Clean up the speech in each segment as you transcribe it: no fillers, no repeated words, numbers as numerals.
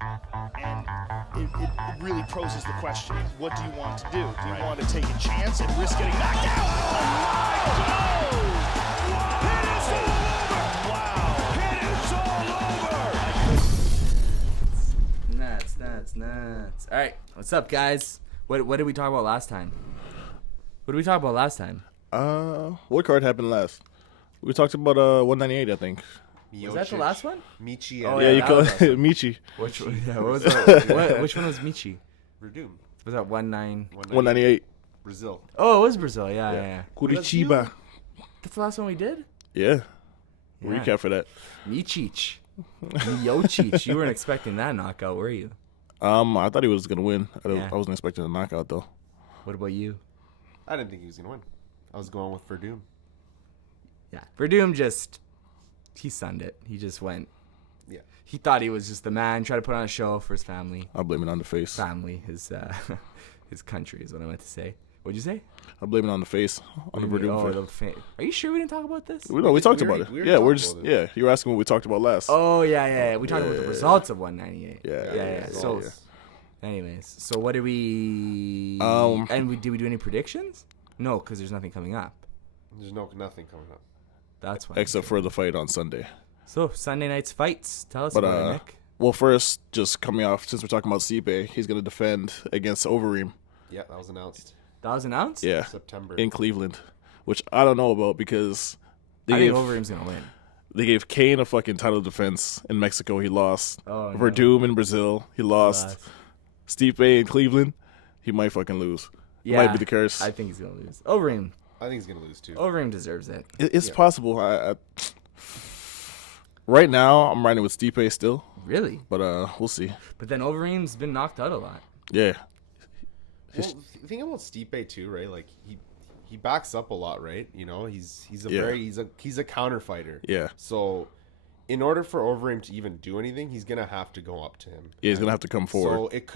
And it really poses the question, what do you want to do? Do you want to take a chance and risk getting knocked out? Nuts. All right, what's up, guys? What did we talk about last time? What card happened last? We talked about 198, I think. Was that the last one? Michi. Oh, Yeah, you that call was it awesome. Michi. Which one? Yeah, what was that? Which one was Michi? Verdum. Was that 19? 198. Brazil. Oh, it was Brazil. Yeah. Curitiba. That's the last one we did. Yeah. Yeah. Recap for that. Miocic. Miocic. You weren't expecting that knockout, were you? I thought he was gonna win. Yeah. I wasn't expecting a knockout though. What about you? I didn't think he was going to win. I was going with Verdum. Yeah. Verdum he sunned it. He just went. Yeah. He thought he was just the man, tried to put on a show for his family. I'll blame it on the face. His country is what I meant to say. What'd you say? I'll blame it on the face. On the Verdum fight. Are you sure we didn't talk about this? We talked about it. we Yeah, already talked about it. yeah. You were asking what we talked about last. Oh, yeah. We talked about the results of 198. Yeah. So, anyways, so what did we... did we do any predictions? No, because there's nothing coming up. There's nothing coming up. That's why. Except for the fight on Sunday. So, Sunday night's fights. Tell us about it, Nick. Well, first, just coming off, since we're talking about Stipe, he's going to defend against Overeem. Yeah, that was announced. That was announced? Yeah. September. In Cleveland, which I don't know about because I think Overeem's going to win. They gave Kane a fucking title defense in Mexico. He lost. Oh, Verdum in Brazil. He lost. Stipe in Cleveland. He might fucking lose. Yeah, Might be the curse. I think he's going to lose. Overeem. I think he's going to lose too. Overeem deserves it. It's possible. Right now, I'm riding with Stipe still, Really? but we'll see. But then Overeem's been knocked out a lot. Yeah. Well, the thing about Stipe too, right? Like he backs up a lot, right? You know, he's a counter fighter. Yeah. So, in order for Overeem to even do anything, he's gonna have to go up to him. Yeah, he's gonna have to come forward. So it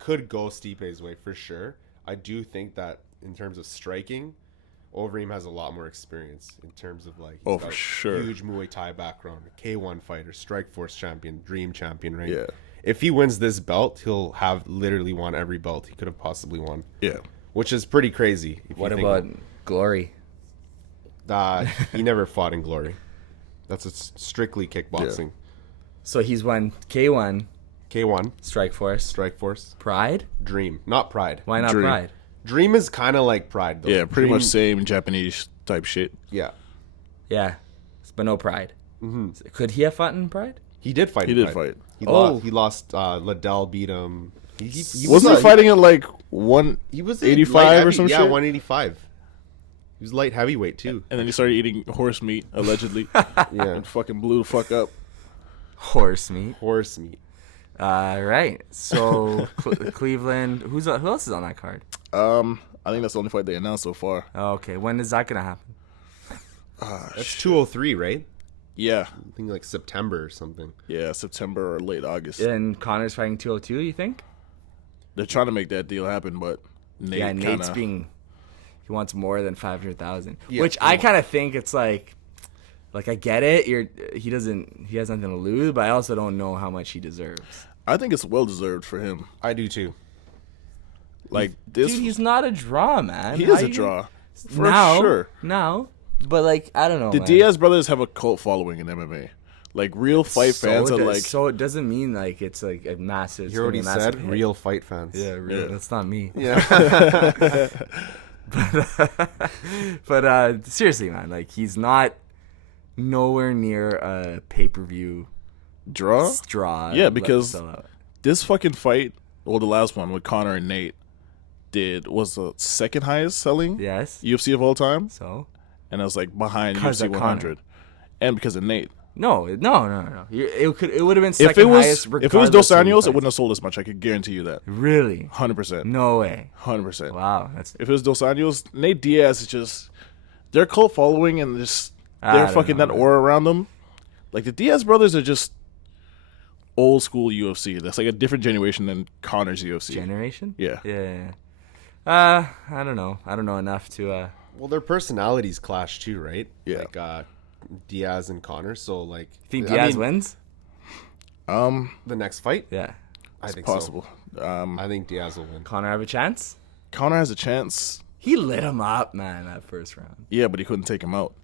could go Stipe's way for sure. I do think that in terms of striking, Overeem has a lot more experience in terms of like he's got for a sure. huge Muay Thai background, K1 fighter, Strikeforce champion, Dream champion, right? Yeah. If he wins this belt, he'll have literally won every belt he could have possibly won. Yeah. Which is pretty crazy. What about Glory? He never fought in Glory. That's strictly kickboxing. So he's won K1, K1, Strikeforce, Strikeforce, Pride? Dream, not Pride. Why not Dream. Pride? Dream is kind of like Pride, though. Yeah, pretty Dream- much same Japanese type shit. Yeah, Yeah, but no Pride. Could he have fought in Pride? he did fight. He in did Pride. fight. He lost. Liddell beat him. He Wasn't he fighting at like He was 185 light or heavy. some yeah, shit? 185. He was light heavyweight too. And then he started eating horse meat, allegedly. Yeah, And fucking blew the fuck up. Horse meat. horse meat. Right. So Cleveland. Who else is on that card? I think that's the only fight they announced so far. Oh, okay. When is that gonna happen? That's 203, right? Yeah. I think like September or something. Yeah, September or late August. And Connor's fighting 202. You think? They're trying to make that deal happen, but Nate Nate's kinda, he wants more than 500,000. Yeah, Which I kind of think it's like I get it. He has nothing to lose, but I also don't know how much he deserves. I think it's well deserved for him. I do too. Like this, Dude, he's not a draw, man. he How is a you- draw for now, sure. Now, but like I don't know. The man. Diaz brothers have a cult following in MMA. Like real fight fans are like. So it doesn't mean like it's like a massive. You already said hit. real fight fans. Yeah, real. Yeah. That's not me. Yeah. But seriously, man, like he's not nowhere near a pay-per-view Draw? draw. Yeah, because sellout. this fucking fight, well, the last one with Connor and Nate, was the second highest selling Yes. UFC of all time, So and it was like behind Because UFC of 100, and because of Nate. no. It would have been If second it was highest. if it was regardless of who Dos Anjos, it fights. wouldn't have sold as much. I could guarantee you that. Really? 100%. No way. 100%. Wow. That's If it was Dos Anjos, Nate Diaz is just their cult following and just I they're don't fucking know, that man. aura around them. Like the Diaz brothers are just old school UFC. That's like a different generation than Connor's UFC. generation. Yeah. Yeah. I don't know. I don't know enough to. Well, their personalities clash too, right? Yeah. Like Diaz and Connor. So like, Think I Diaz mean, wins? the next fight? Yeah. I It's think possible. So. I think Diaz will win. Connor have a chance? Conor has a chance. He lit him up, man, that first round. Yeah, but he couldn't take him out.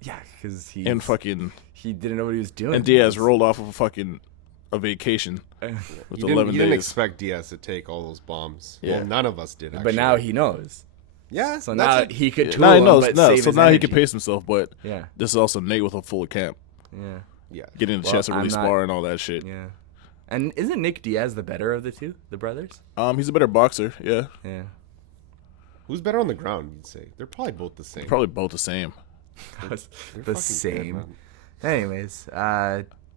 Yeah, because he didn't know what he was doing. And Diaz rolled off of a vacation with You 11 didn't days. expect Diaz to take all those bombs. Yeah. Well, none of us did, actually. But now he knows. Yeah. So that's now he could tool Now he him, knows. but No, save so his now he energy. can pace himself. But Yeah, this is also Nate with a full camp, yeah, Yeah. getting the Well, chance to really I'm not- spar and all that shit. yeah. And isn't Nick Diaz the better of the two, the brothers? He's a better boxer. Yeah, Yeah. Who's better on the ground, you'd say? They're probably both the same. probably both the same. They're the fucking same. good, man. Anyways,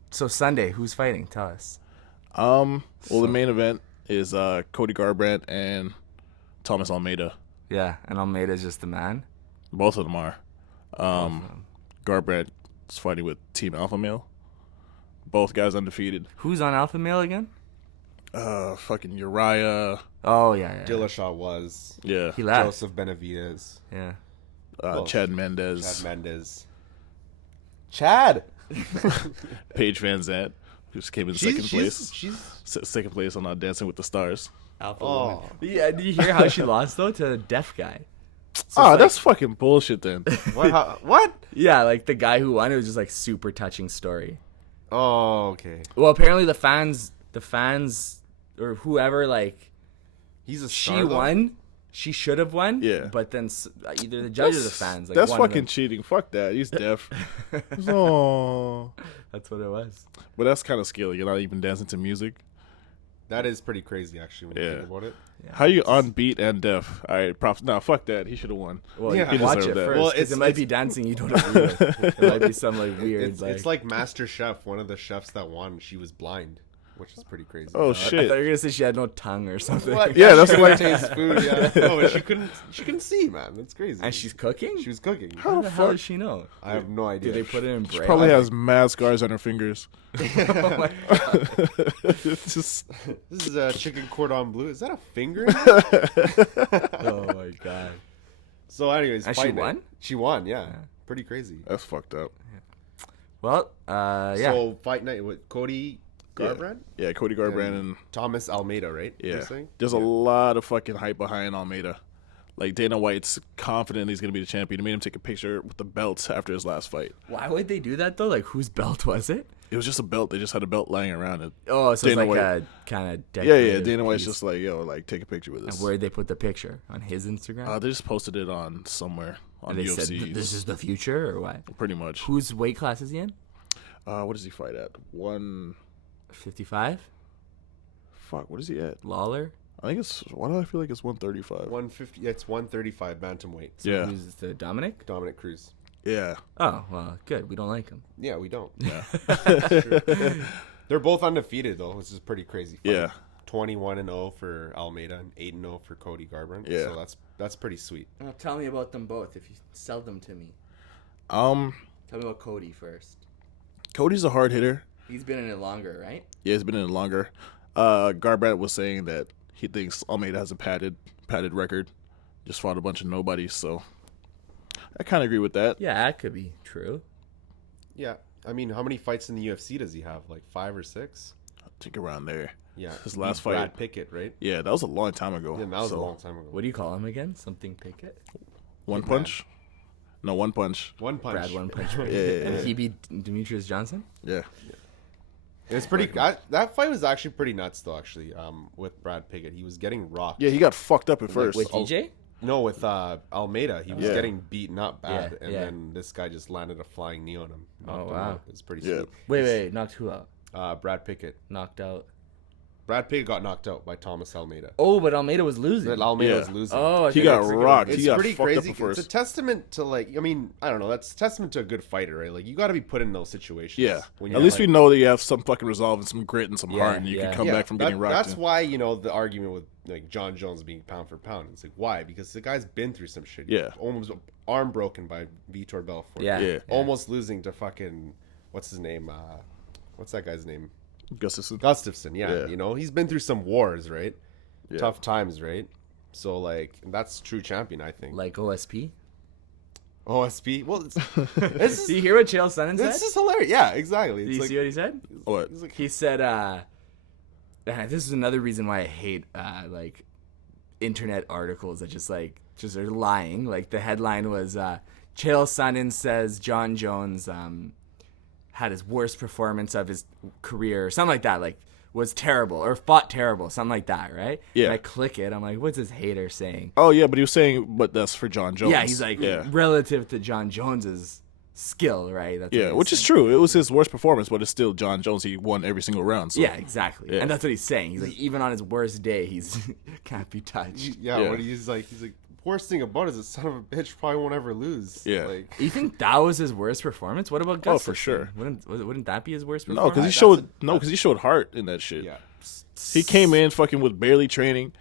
so Sunday, who's fighting? Tell us. Well, the main event is Cody Garbrandt and Thomas Almeida. Yeah, and Almeida's just the man. Both of them are. Garbrandt is fighting with Team Alpha Male. Both guys undefeated. Who's on Alpha Male again? Fucking Uriah. Oh yeah. Dillashaw was. Yeah. He left. Joseph Benavidez. Yeah. Chad Mendez. Chad Mendes. Chad. Paige Van Zandt, who just came in second place on Dancing with the Stars. Alpha Oh. woman. Yeah. Did you hear how she lost though to a deaf guy? That's fucking bullshit then. What? Yeah, like the guy who won. It was just like super touching story. Oh, okay. Well, apparently the fans, or whoever, like He's a she star, though? won. She should have won. Yeah. But then either the judge or the fans. Like, That's one of fucking them. cheating. Fuck that. He's deaf. Oh. That's what it was. But that's kind of skill. You're not even dancing to music. That is pretty crazy, actually, when you Yeah. think about it. How you on beat and deaf? All right, props. No, fuck that. He should have won. Well, Yeah. you He watch it deserved that. first. Well, Well, it might be dancing you don't agree with. It might be some like weird. It's like Master Chef. One of the chefs that won, she was blind, which is pretty crazy. Oh I thought shit. you were gonna say she had no tongue or something. What? Yeah, that's she what- couldn't taste food. Yeah, no, but she couldn't see, man. That's crazy. And she's cooking. she was cooking. How the hell does she know? I have no idea. Did they put it in She braille? probably has mad scars on her fingers. Oh my God. It's just This is a chicken cordon bleu. Is that a finger? In there? Oh my God. So, anyways, And she fight night. won? She won. Yeah, pretty crazy. that's fucked up. Well, yeah. So fight night with Cody Garbrandt, Yeah, Cody Garbrandt and Thomas Almeida, right? yeah. You're saying? There's a lot of fucking hype behind Almeida. Like Dana White's confident he's gonna be the champion. He made him take a picture with the belts after his last fight. Why would they do that though? Like, whose belt was it? It was just a belt. They just had a belt lying around it. Oh, so Dana it's like White. a kind of Yeah. Dana White's just like, yo, like take a picture with And us. where'd they put the picture? On his Instagram? They just posted it on somewhere on And they said, UFC. this is the future, or what? pretty much. Whose weight class is he in? What does he fight at? 55? Fuck, what is he at? Lawler? I think it's. Why do I feel like it's 135? 150. Yeah, it's 135 bantamweight. Yeah. Who's the Dominic? Dominic Cruz. Yeah. Oh, well, good. We don't like him. Yeah, we don't. Yeah. They're both undefeated though, which is pretty crazy. Fight. Yeah. 21-0 for Almeida and 8-0 for Cody Garbrandt. Yeah. So that's pretty sweet. Well, tell me about them both if you sell them to me. Um, Tell me about Cody first. Cody's a hard hitter. He's been in it longer, right? Yeah, he's been in it longer. Garbrandt was saying that he thinks Almeida has a padded record. Just fought a bunch of nobodies, so I kind of agree with that. Yeah, that could be true. Yeah. I mean, how many fights in the UFC does he have? Like 5 or 6? I think around there. Yeah. His last Beat Brad fight. Pickett, right? Yeah, that was a long time ago. Yeah, that was so, a long time ago. What do you call him again? Something Pickett? One punch? No, one punch. One punch. Brad One Punch. Yeah, And yeah. he beat Demetrius Johnson? Yeah. It's pretty. That fight was actually pretty nuts, though. Actually, with Brad Pickett, he was getting rocked. Yeah, he got fucked up at first. With DJ? No, with Almeida, he was Yeah. getting beaten up bad, Yeah, and yeah. then this guy just landed a flying knee on him. Knocked him wow. out. It's pretty Yeah. sweet. Wait. Knocked who out? Brad Pickett. Knocked out. Brad Pickett got knocked out by Thomas Almeida. Oh, but Almeida was losing. But Almeida Yeah. was losing. Oh, He okay. got It's rocked. It's He got pretty fucked crazy. up at first. It's a testament to I mean, I don't know. That's a testament to a good fighter, right? Like you got to be put in those situations. Yeah. When At you're, least like- we know that you have some fucking resolve and some grit and some Yeah, heart, and you yeah. can come back from getting rocked. That's why the argument with like John Jones being pound for pound. It's like why? Because the guy's been through some shit. Yeah. Almost arm broken by Vitor Belfort. Yeah. Yeah. Almost losing to fucking what's his name? What's that guy's name? Gustafson. Yeah. Yeah. He's been through some wars, right? Yeah. Tough times, right? So that's true champion, I think. Like OSP? OSP. Well, this Do you is hear what Chael Sonnen said? this is hilarious. Yeah, exactly. Do It's you like, see what he said? What? it's like He said, this is another reason why I hate like internet articles that just are lying. Like the headline was Chael Sonnen says John Jones had his worst performance of his career or something like that, like was terrible or fought terrible, something like that, right? Yeah. And I click it, I'm like, what's this hater saying? Oh yeah, but he was saying, but that's for John Jones. Yeah, he's like relative to John Jones's skill, right? That's Yeah, which is true. It was his worst performance, but it's still John Jones. He won every single round. So. Yeah, exactly. Yeah. And that's what he's saying. He's like, even on his worst day, he's can't be touched. Yeah, what he's like, worst thing about it is that son of a bitch probably won't ever lose. Yeah. Like, You think that was his worst performance? What about Gus? Oh, for sure. Wouldn't that be his worst No, performance? because he showed heart in that shit. yeah. He came in fucking with barely training.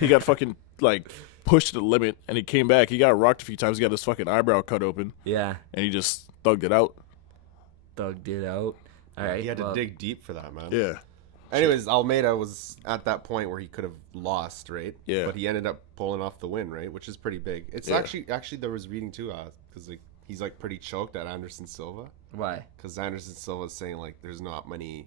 He got fucking like pushed to the limit, and he came back. He got rocked a few times. He got his fucking eyebrow cut open, Yeah, and he just thugged it out. thugged it out. All right, He had to dig deep for that, man. Yeah, Anyways, Almeida was at that point where he could have lost, right? Yeah. But he ended up pulling off the win, right? Which is pretty big. It's Yeah. actually there was reading too, because like he's like pretty choked at Anderson Silva, Why? because Anderson Silva's saying like there's not many.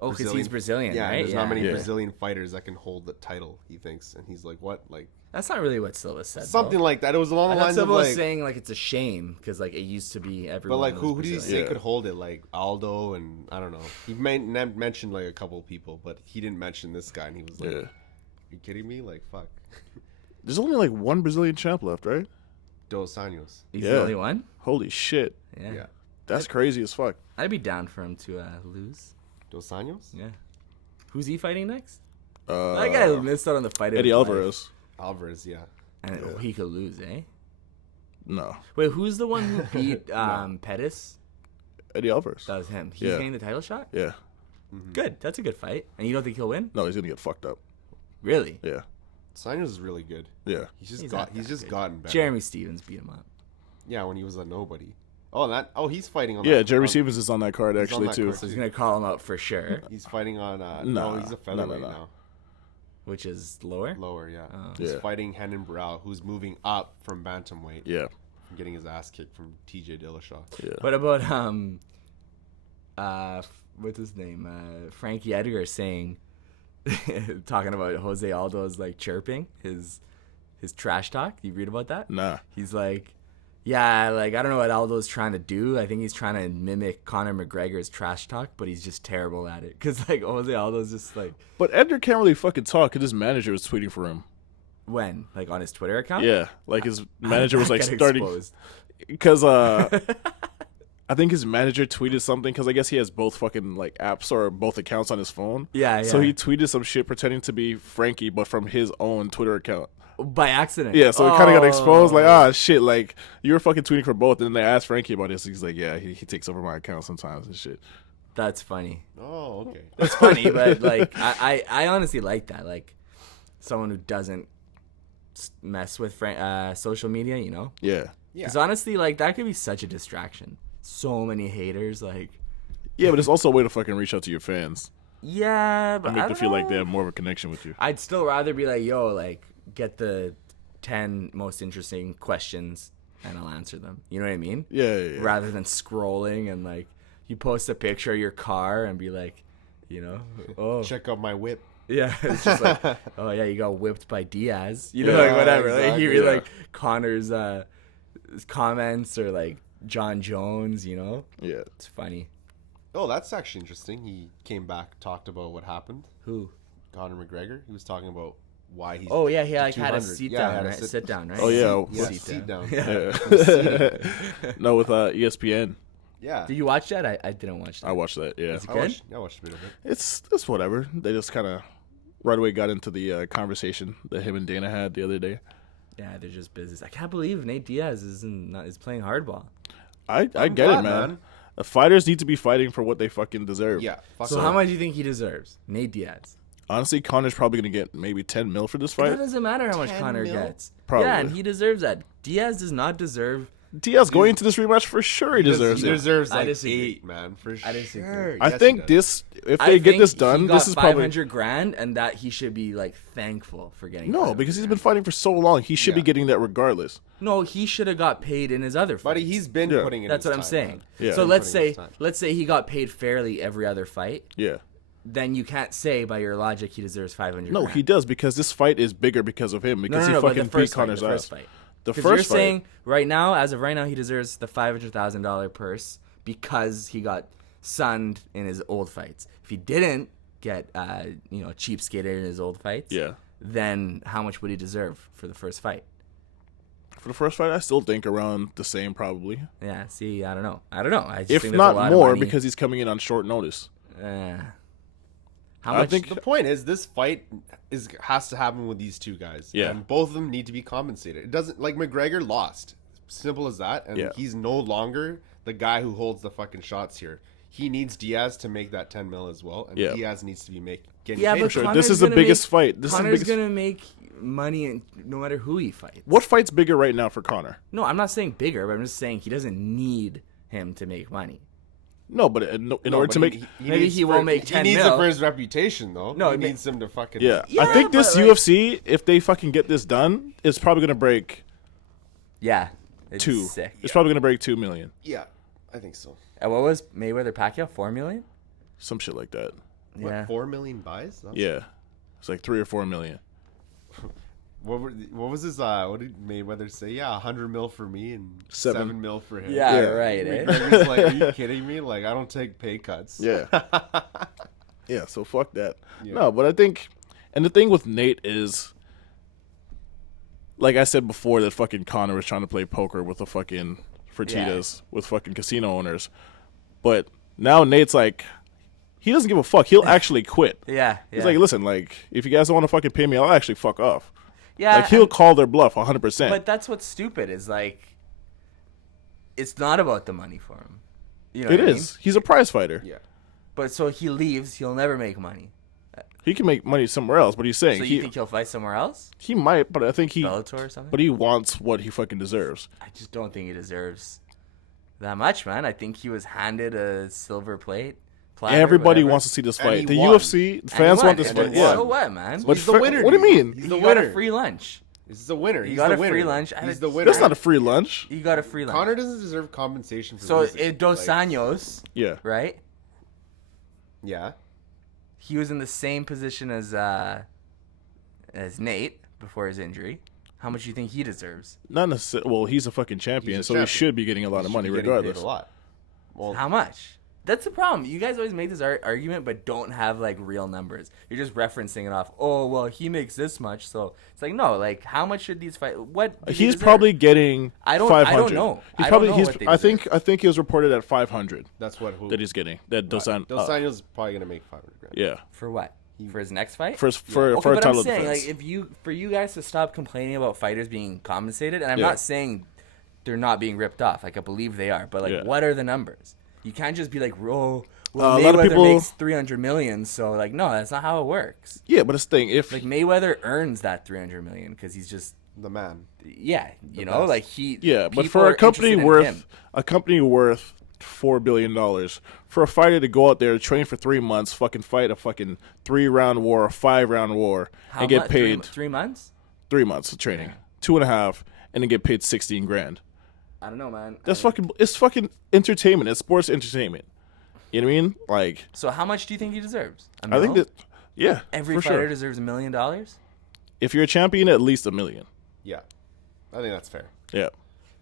Oh, because he's Brazilian, Yeah, right? there's not many Yeah. Brazilian fighters that can hold the title. He thinks, and he's like, what, like That's not really what Silva said. something though. like that. It was along I the thought lines of Silva was like. saying like it's a shame because like it used to be everyone. But like, was who do you Brazilian. say Yeah. could hold it? Like Aldo and I don't know. He mentioned like a couple people, but he didn't mention this guy. And he was like, yeah. "Are you kidding me? Like, fuck." There's only like one Brazilian champ left, right? Dos Anjos. He's Yeah. the only one? Holy shit, Yeah. Yeah. that's crazy as fuck. I'd be down for him to lose. Dos Anjos. Yeah. Who's he fighting next? Uh, That guy missed out on the fight of Eddie his life. Alvarez. Alvarez. Yeah. And he could lose, eh? No, Wait, who's the one who beat Pettis? Eddie Alvarez. That was him. He's Yeah. getting the title shot? Yeah, Good. That's a good fight. And you don't think he'll win? no, he's gonna get fucked up. Really? Yeah, Dos Anjos is really good. yeah. He's He's not just that good. gotten better. Jeremy Stevens beat him up. Yeah, when he was a nobody. He's fighting on. Yeah, that, Jeremy on- Stevens is on that card on actually that too. card. So he's going to call him out for sure, He's fighting on. Nah, no, he's a no, featherweight no. now. which is lower. Lower, yeah. Oh. He's Yeah. fighting Henan Brow, who's moving up from bantamweight, Yeah, from getting his ass kicked from TJ Dillashaw. yeah. What about what's his name? Frankie Edgar saying, talking about Jose Aldo's like chirping his trash talk. You read about that? Nah. He's like, yeah, like I don't know what Aldo's trying to do. I think he's trying to mimic Conor McGregor's trash talk, but he's just terrible at it. Cause like Jose Aldo's just like But Edgar can't really fucking talk because his manager was tweeting for him. when like on his Twitter account. Yeah, like his manager was like Got starting exposed. because I think his manager tweeted something because I guess he has both fucking like apps or both accounts on his phone. Yeah, So yeah. he tweeted some shit pretending to be Frankie, but from his own Twitter account. By accident. Yeah, so it kind of got exposed. Like, Oh. shit, like you were fucking tweeting for both, and then they asked Frankie about this. He's like, yeah, he takes over my account sometimes and shit. That's funny. Oh, okay. It's funny, but like I honestly like that. Like someone who doesn't mess with social media, you know? Yeah, Yeah. Because honestly, like that could be such a distraction. So many haters, like yeah, but it's also a way to fucking reach out to your fans yeah, but and make I them don't feel like they know. have more of a connection with you. I'd still rather be like, yo, like get the 10 most interesting questions and I'll answer them. You know what I mean? Yeah, Rather than scrolling and like you post a picture of your car and be like, you know, oh Check out my whip. yeah, it's just like, oh yeah, you got whipped by Diaz. You know, Yeah, like whatever. Like exactly, you read yeah. like Connor's comments or like John Jones. You know, Yeah. it's funny. Oh, that's actually interesting. He came back, talked about what happened. Who? Conor McGregor. He was talking about why he's. Oh yeah, he like had a 200. sit Yeah, down, had a right? Sit down, right? Oh, yeah. Yeah, Sit seat down. Yeah. No, with ESPN, Yeah. Did you watch that? I didn't watch that. I watched that. Yeah, Is it I good? watched a bit of it. it's whatever. They just kind of right away got into the conversation that him and Dana had the other day. Yeah, they're just business. I can't believe Nate Diaz is playing hardball. I I'm get glad, it, man. man. Fighters need to be fighting for what they fucking deserve. Yeah. Fuck So off. how much do you think he deserves? Nate Diaz. Honestly, Connor's probably gonna get maybe 10 mil for this That fight. doesn't matter how much 10 Connor mil? gets. Probably. Yeah, and he deserves that. Diaz does not deserve. Diaz going into this rematch for sure. He deserves He it. deserves I like disagree. 8, man, for sure. I disagree. I Yes, think he does. this, if I they get think this he done, got this is probably $500,000, and that he should be like thankful for getting. no, because he's been fighting for so long. He should be Yeah. getting that regardless. No, he should have got paid in his other fight. Buddy, he's been putting in That's his what I'm time, saying. man. Yeah. So He's let's putting in say his time. he got paid fairly every other fight. Yeah, then you can't say by your logic he deserves 500. No, he does, because this fight is bigger because of him, because No, he but fucking the first beat fight, Connor's the first ass. fight. The 'Cause first you're fight. saying right now, as of right now, he deserves the $500,000 purse because he got sunned in his old fights. If he didn't get, cheapskated in his old fights, Yeah. then how much would he deserve for the first fight? For the first fight, I still think around the same, probably. Yeah, see, I don't know. I just If think there's a not lot more, of money. because he's coming in on short notice. How I much? think- The point is, this fight has to happen with these two guys. Yeah. And both of them need to be compensated. It doesn't, like, McGregor lost. Simple as that. And Yeah. he's no longer the guy who holds the fucking shots here. He needs Diaz to make that 10 mil as well. And Yeah. Diaz needs to be getting Yeah, paid but for it. This is the biggest fight. This is the Connor's biggest. gonna make money no matter who he fights. What fight's bigger right now for Connor? No, I'm not saying bigger, but I'm just saying he doesn't need him to make money. No, but in No, order but to make, Maybe needs he won't make 10 He needs mil. it for his reputation, though. No, he it ma- needs him to fucking... yeah, Yeah, I think this but, like- UFC, if they fucking get this done, is probably gonna break Yeah, it's 2. sick. It's probably gonna break 2 million, Yeah, I think so. What was Mayweather Pacquiao? 4 million? some shit like that. What, Yeah. 4 million buys? That's- Yeah, it's like 3 or 4 million. What was his? What did Mayweather say? Yeah, 100 mil for me and 7 mil for him. Yeah, Yeah. right. Eh? McGregor's like, are you kidding me? Like, I don't take pay cuts. Yeah. Yeah, so fuck that. Yeah. No, but I think, and the thing with Nate is, like I said before, that fucking Connor was trying to play poker with the fucking Fertitas, with fucking casino owners. But now Nate's like, he doesn't give a fuck. He'll actually quit. Yeah, He's yeah. like, listen, like, if you guys don't want to fucking pay me, I'll actually fuck off. Yeah, Like, he'll and- call their bluff 100%. But that's what's stupid is like, it's not about the money for him. You know It what I is. He's a prize fighter. Yeah. But so he leaves, he'll never make money. He can make money somewhere else, but he's saying So you think he'll fight somewhere else? he might, but I think Bellator or something? but he wants what he fucking deserves. I just don't think he deserves that much, man. I think he was handed a silver plate. Platter, Everybody whatever. wants to see this And he fight. The won. UFC And fans he want won, this and fight. then Yeah. So what, man? But He's the fa- winner, What do you dude. mean? He's He the got winner. a free lunch. He's the winner. He's got the a winner. free lunch. He's the winner. That's not a free lunch. He got a free lunch. Connor doesn't deserve compensation for So losing. Dos Like, Anjos, Yeah. right? yeah. He was in the same position as Nate before his injury. How much do you think he deserves? Not necessarily. Well, he's a fucking champion, He's a so champion. he should be getting a lot He of should money be getting paid regardless. a lot. Well, How much? That's the problem. You guys always make this argument, but don't have like real numbers. You're just referencing it off. Oh well, he makes this much, so it's like no. Like, how much should these fight? What do they He's deserve? probably getting I don't 500. know. He's I don't probably know he's. what they I think he was reported at 500 that's what who, that he's getting. That Dos Dos Anjos probably gonna make 500 grand. yeah. for what? For his next fight? For Okay, for a but title I'm saying, defense. like, for you guys to stop complaining about fighters being compensated, and I'm Yeah. not saying they're not being ripped off. Like, I believe they are, but like, Yeah. what are the numbers? You can't just be like, oh, A well, lot of Mayweather people- makes 300 million, so like, no, that's not how it works. Yeah, but it's the thing. If Like, Mayweather earns that 300 million because he's just, The man. yeah, you know, best. like he. yeah, but people for are a company interested in him. worth $4 billion, for a fighter to go out there, train for 3 months, fucking fight a fucking 3-round war, a 5-round war, How and get much? paid 3 months? 3 months of training, 2.5, and then get paid 16 grand. I don't know, man. That's fucking. It's fucking entertainment. It's sports entertainment. You know what I mean? Like, So how much do you think he deserves? I think that, yeah, every for fighter sure. deserves $1 million. If you're a champion, at least $1 million. Yeah. I think that's fair. Yeah.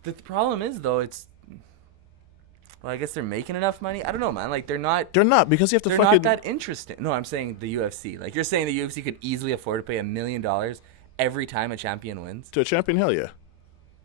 The problem is though, it's. Well, I guess they're making enough money. I don't know, man. Like they're not. They're not, because you have to They're fucking. not that interesting. No, I'm saying the UFC. Like you're saying the UFC could easily afford to pay $1 million every time a champion wins. To a champion, hell yeah.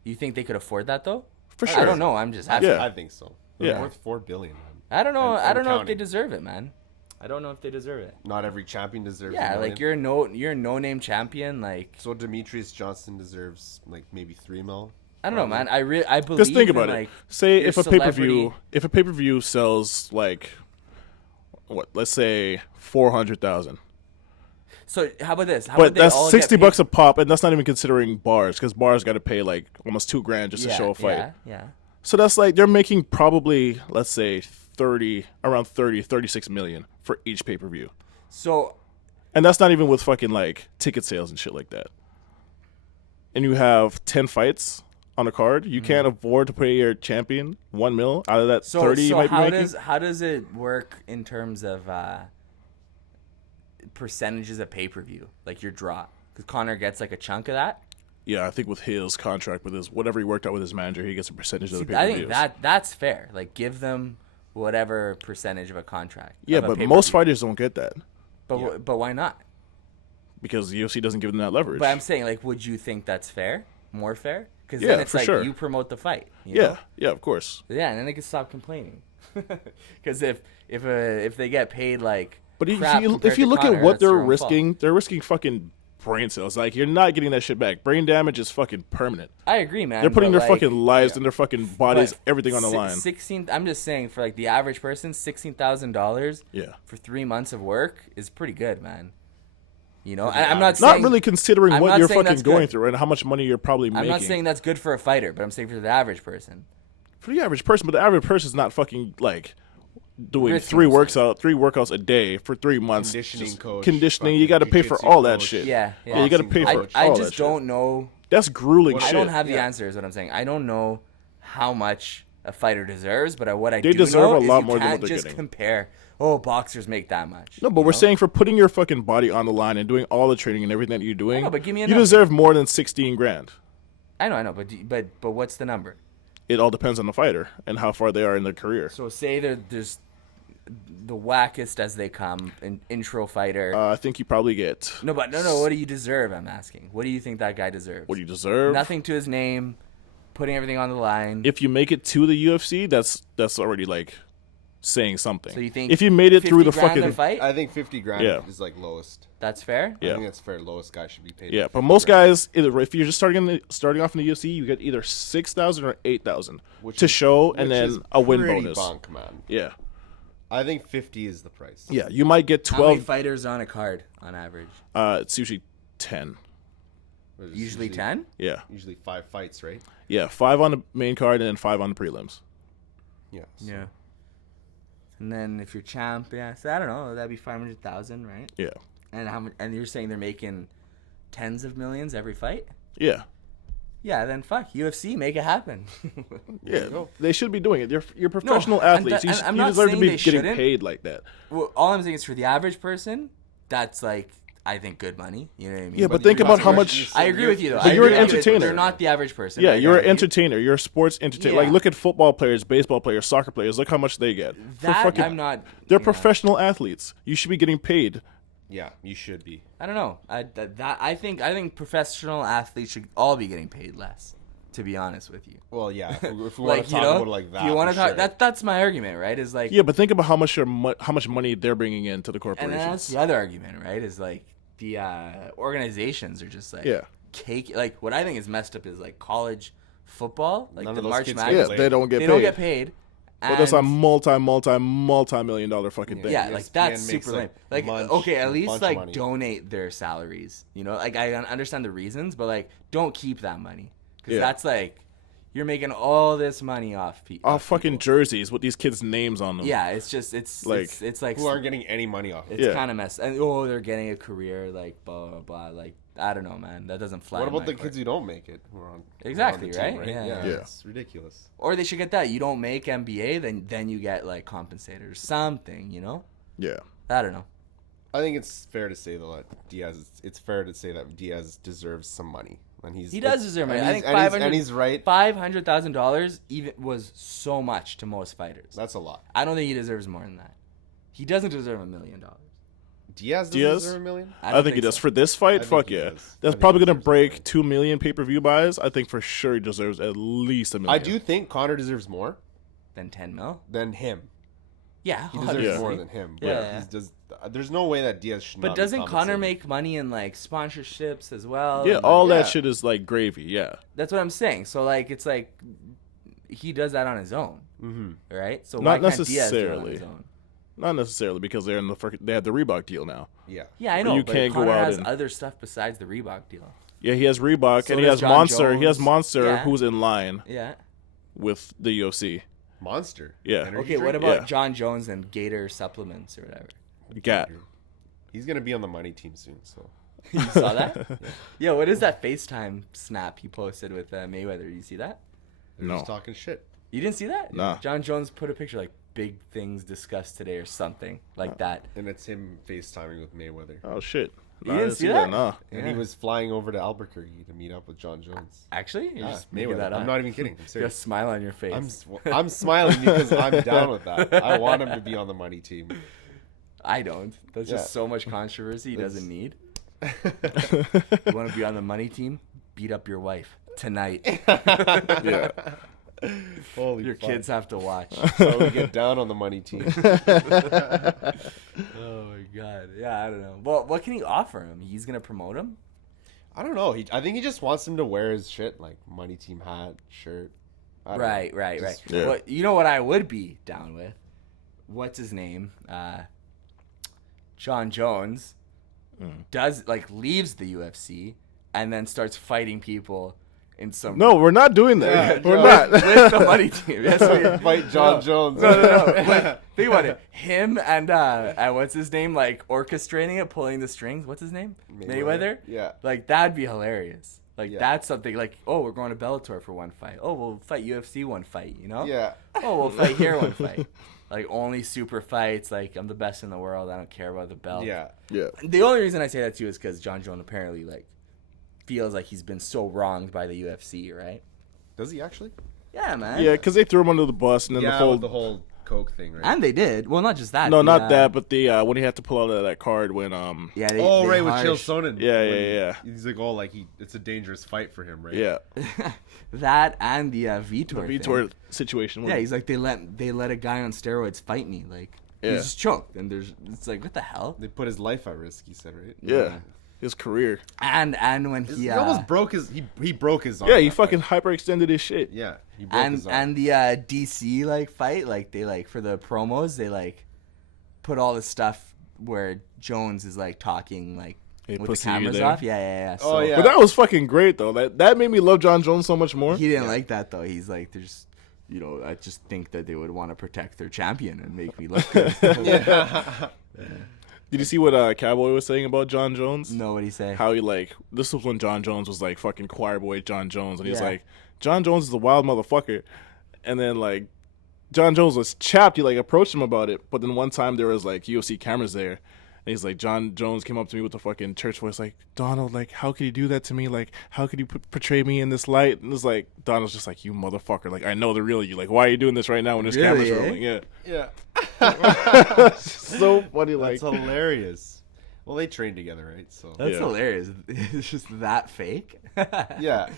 You think they could afford that though? For sure. I don't know. I'm just asking. Yeah. I think so. Yeah. They're worth $4 billion. Man. I don't know. And- I don't and know if they counting. deserve it, man. I don't know if they deserve it. Not every champion deserves. Yeah, $1 like million. you're a no name champion. Like So Demetrius Johnson deserves like maybe 3 mil. I don't know, man. I believe. Just think in, about it. like, Say your if a celebrity- pay per view sells like, what? Let's say 400,000. So how about this? How But about they that's all $60 get bucks a pop, and that's not even considering bars, because bars got to pay like almost $2 grand just paid? to show a fight. Yeah. So that's like they're making probably, let's say, around 36 million for each pay per view, So and that's not even with fucking like ticket sales and shit like that. And you have 10 fights on a card. You can't afford to pay your champion $1 million out of that So 30 you might be how making. does it work in terms of percentages of pay-per-view, like your draw, because Connor gets like a chunk of that. Yeah, I think with his contract, with his whatever he worked out with his manager, he gets a percentage of the I pay-per-views. think that's fair. Like, give them whatever percentage of a contract. Yeah, of a but pay-per-view. most fighters don't get that But why not? because the UFC doesn't give them that leverage. But I'm saying, like, would you think that's fair? More fair? Because Yeah, then it's for like sure. you promote the fight. You yeah, know? yeah, of course. Yeah, and then they can stop complaining. Because if they get paid like But crap if compared you to look Conor, at what that's their they're own risking, fault. they're risking fucking brain cells. Like, you're not getting that shit back. Brain damage is fucking permanent. I agree, man. They're putting but, their like, fucking lives and their fucking bodies, but everything on the line. 16. I'm just saying, for like the average person, $16,000 Yeah. for 3 months of work is pretty good, man. You know, the I'm not average. saying Not really considering I'm what not you're saying fucking that's going good. through and how much money you're probably I'm making. not saying that's good for a fighter, but I'm saying for the average person. For the average person, but the average person's not fucking like doing Risking three themselves. workouts a day for 3 months. Conditioning Just coach, conditioning. You fucking got to pay for jiu-jitsu all that coach. shit. Yeah, Yeah, you got to boxing pay for coach. I all just that don't shit. know. That's grueling What- I shit. don't have the Yeah. answer, is what I'm saying. I don't know how much a fighter deserves, but what I They do deserve know a is lot you more than what can't they're just getting. compare. Oh, boxers make that much. No, but you we're know? saying for putting your fucking body on the line and doing all the training and everything that you're doing, know, but give me a you number. deserve more than 16 grand. I know, but what's the number? It all depends on the fighter and how far they are in their career. So say there's the wackest as they come, an intro fighter. I think you probably get no. What do you deserve? I'm asking. What do you think that guy deserves? what you deserve. Nothing to his name, putting everything on the line. If you make it to the UFC, that's already like saying something. So you think if you made it through the 50 grand fucking a fight? I think 50 grand Yeah. is like lowest. That's fair. I Yeah. think that's fair. Lowest guy should be paid. yeah, like but 50 most grand, guys, if you're just starting off in the UFC, you get either 6,000 or 8,000 which to is- show, and which then is a win pretty bonus. Bunk, man. Yeah, I think 50 is the price. yeah, you might get How many 12. fighters on a card on average? It's usually 10. But it's Usually 10. Yeah, Usually 5 fights, right? yeah, 5 on the main card and then 5 on the prelims. Yeah. so- Yeah. And then if you're champ, yeah, so I don't know, that'd be 500,000, right? Yeah, And how much? And you're saying they're making tens of millions every fight? yeah, Yeah, then fuck UFC, make it happen. yeah. They should be doing it. You're professional I'm athletes. not- You I'm you not deserve to saying be they getting shouldn't. paid like that. Well, all I'm saying is for the average person, that's like, I think, good money. You know what I mean? Yeah, but think you're about not- how you're- much. I agree with you though. But I you're an agree with you. entertainer. They're not the average person. Yeah, I you're an agree with you. entertainer. You're a sports entertainer. Like, Yeah. look at football players, baseball players, soccer players. Look how much they get. That I'm not. They're you know, professional athletes. You should be getting paid. Yeah, you should be. I don't know. I think professional athletes should all be getting paid less. To be honest with you, Well, yeah. If we want like to you talk know, about it like that, if you want for to talk, sure. that's my argument, right? Is like, Yeah, but think about how much how much money they're bringing into the and corporations. that's the other argument, right? Is like the organizations are just like Yeah. cake. Like what I think is messed up is like college football, like None the of those March kids yeah, get Madness. paid. they don't get They paid. don't get paid. But that's a and- multi-million-dollar fucking thing. Yeah, ESPN like that's makes, super lame. like, Like, bunch- okay, at a least bunch of like money. donate their salaries. You know, like I understand the reasons, but like don't keep that money because Yeah. that's like you're making all this money off people. Off fucking jerseys with these kids' names on them. Yeah, it's just it's like Who aren't getting any money off it. it's Yeah. kind of messed. And they're getting a career, like blah blah blah. Like I don't know, man. That doesn't fly. What in about my the court. kids who don't make it? Who are on, Exactly, who are on the right? team, Yeah. Yeah, Yeah. it's ridiculous. Or they should get that. You don't make NBA, then you get like compensated or something. You know? Yeah. I don't know. I think it's fair to say though that Diaz. It's fair to say that Diaz deserves some money, and He does deserve money. and I he's- think and he's- 500 and he's right. $500,000 even was so much to most fighters. That's a lot. I don't think he deserves more than that. He doesn't deserve $1 million. Diaz doesn't Diaz? deserve $1 million. I think he does. so. For this fight, I think fuck he yeah. does. I That's think probably he going to deserves break more. 2 million pay-per-view buys. I think for sure he deserves at least $1 million. I do think Connor deserves more Then 10 mil. than him. Yeah, He deserves obviously. more than him. But Yeah. he's does. There's no way that Diaz should. But not be doesn't Connor compensated. make money in like sponsorships as well? Yeah, And, all like, that shit is like gravy. Yeah. That's what I'm saying. So like it's like he does that on his own, right? So Not why can't Diaz do it on necessarily. his own? Not necessarily because they're in they have the Reebok deal now. Yeah. Yeah, I know. You but can't go Connor out has and- other stuff besides the Reebok deal. Yeah, he has Reebok So and he does has John Monster. He has Jones. Monster Yeah. who's in line Yeah. with the UFC. Monster. Yeah. Energy Okay, what drink? about Yeah. John Jones and Gator supplements or whatever? Gat. He's gonna be on the money team soon. So You saw that? Yeah. What is that FaceTime snap he posted with Mayweather? You see that? they're No. just talking shit. You didn't see that? Nah. John Jones put a picture like big things discussed today or something like that. And it's him FaceTiming with Mayweather. Oh shit! You didn't see that? Nah. And he was flying over to Albuquerque to meet up with John Jones. Actually, you're Yeah, just making Mayweather. that up. I'm not even kidding. I'm You got a serious. smile on your face. I'm smiling because I'm down with that. I want him to be on the money team. I don't. That's Yeah. just so much controversy he doesn't need. Yeah. You want to be on the money team? Beat up your wife tonight. Holy Your fuck. kids have to watch. So we get down on the money team. Oh my god. Yeah, I don't know. Well, what can he offer him? He's gonna promote him? I don't know. I think he just wants him to wear his shit, like money team hat, shirt. I don't know. Right. Just- Yeah. Well, you know what I would be down with? What's his name? John Jones leaves the UFC and then starts fighting people in some No, we're not doing that. Yeah, we're no. not. with the money team. Yes, we Fight John Jones. No. Like, think about it. Him and what's his name? Like orchestrating it, pulling the strings. What's his name? Mayweather. Yeah. Like that'd be hilarious. Like Yeah. that's something. Like we're going to Bellator for one fight. Oh, we'll fight UFC one fight. You know? Yeah. Oh, we'll fight here one fight. Like only super fights. Like I'm the best in the world. I don't care about the belt. Yeah. Yeah. The only reason I say that too is because John Jones apparently like feels like he's been so wronged by the UFC, right? Does he actually? Yeah, man. Yeah, because they threw him under the bus, and then Yeah, with the whole Coke thing, right? And they did. Well, not just that. no, the, not that, but the when he had to pull out of that card when Yeah. They, Oh, they right, with Chael harsh- Sonnen. Yeah, When yeah. He's like, oh, like it's a dangerous fight for him, right? yeah That and the Vitor. the thing. Vitor situation. Yeah, he's like they let a guy on steroids fight me. Like Yeah. he's just choked, and it's like what the hell? They put his life at risk. He said, right? yeah, his career. And when he He almost broke his. He broke his arm. Yeah, he that fucking fight. hyperextended his shit. Yeah, he broke his arm. and the DC like fight, like they like for the promos, they like put all the stuff where Jones is like talking like Hey, with the pussy, you cameras there? off. Yeah. Oh, yeah. But that was fucking great though. That made me love John Jones so much more. He didn't like that though. He's like, there's, I just think that they would want to protect their champion and make me look good. Did you see what Cowboy was saying about John Jones? No, what'd he say? How he like this was when John Jones was like fucking choir boy John Jones, and he's Yeah. like, John Jones is a wild motherfucker, and then like John Jones was chapped. He like approached him about it, but then one time there was like UFC cameras there, and he's like, John Jones came up to me with the fucking church voice, like, Donald, like, how could you do that to me? Like, how could you portray me in this light? And it's like Donald's just like, you motherfucker, like I know the real you. Like, why are you doing this right now when there's Really, cameras eh? rolling? Yeah, yeah, so funny. Like, that's hilarious. Well, they trained together, right? So That's Yeah. hilarious. It's just that fake. yeah,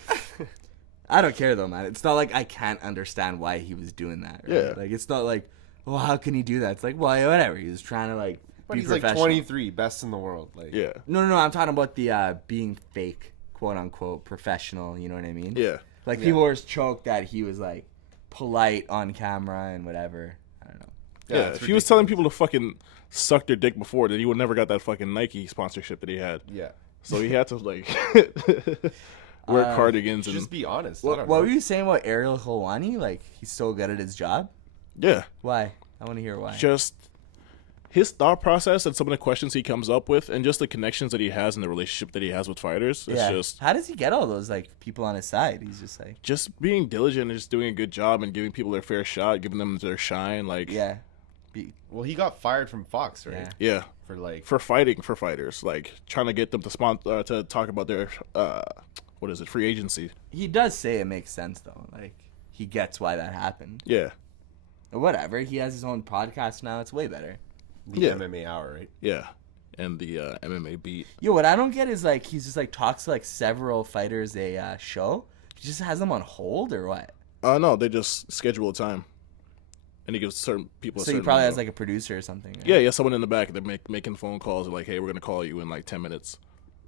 I don't care though, man. It's not like I can't understand why he was doing that. Right? Yeah. Like it's not like, well, how can he do that? It's like, well, whatever. He was trying to like but be he's like professional. 23, best in the world. Like, yeah, No. I'm talking about the being fake, quote unquote, professional. You know what I mean? yeah. Like Yeah. people were choked that he was like polite on camera and whatever. I don't know. Yeah, it's if he was telling people to fucking suck their dick before, then he would never got that fucking Nike sponsorship that he had. yeah. So he had to like wear cardigans and Just be honest. I What don't were know. you saying about Ariel Helwani? Like he's so good at his job. yeah, Why? I want to hear why. just his thought process and some of the questions he comes up with, and just the connections that he has and the relationship that he has with fighters. It's just How does he get all those like people on his side? He's just like, being diligent and just doing a good job and giving people their fair shot, giving them their shine. Like yeah, Well, he got fired from Fox, right? Yeah. yeah, For like, for fighting for fighters, like trying to get them to to talk about their what is it, free agency. he does say it makes sense though. Like he gets why that happened. Yeah, Or whatever. He has his own podcast now. It's way better. the Yeah. MMA hour, right? yeah, and the MMA beat. Yo, what I don't get is like he's just like talks to like several fighters a show. He just has them on hold or what? No, they just schedule a time, and he gives certain people. So he probably has like a producer or something. Right? yeah, someone in the back. They're making phone calls. Like, hey, we're gonna call you in like 10 minutes.